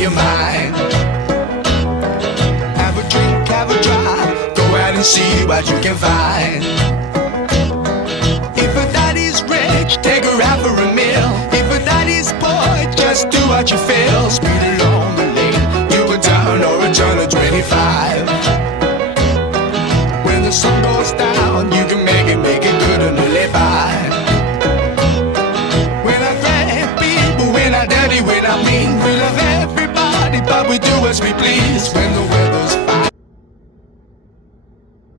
your mind. Have a drink, have a drive, go out and see what you can find. If a daddy's rich, take her out for a meal. If a daddy's poor, just do what you feel. Speed along the lane, do a turn or a turn of 25. When the sun goes down, you can make it good and live by. When I grab people, when I dirty, when I mean, we love everybody, but we do as we please. When the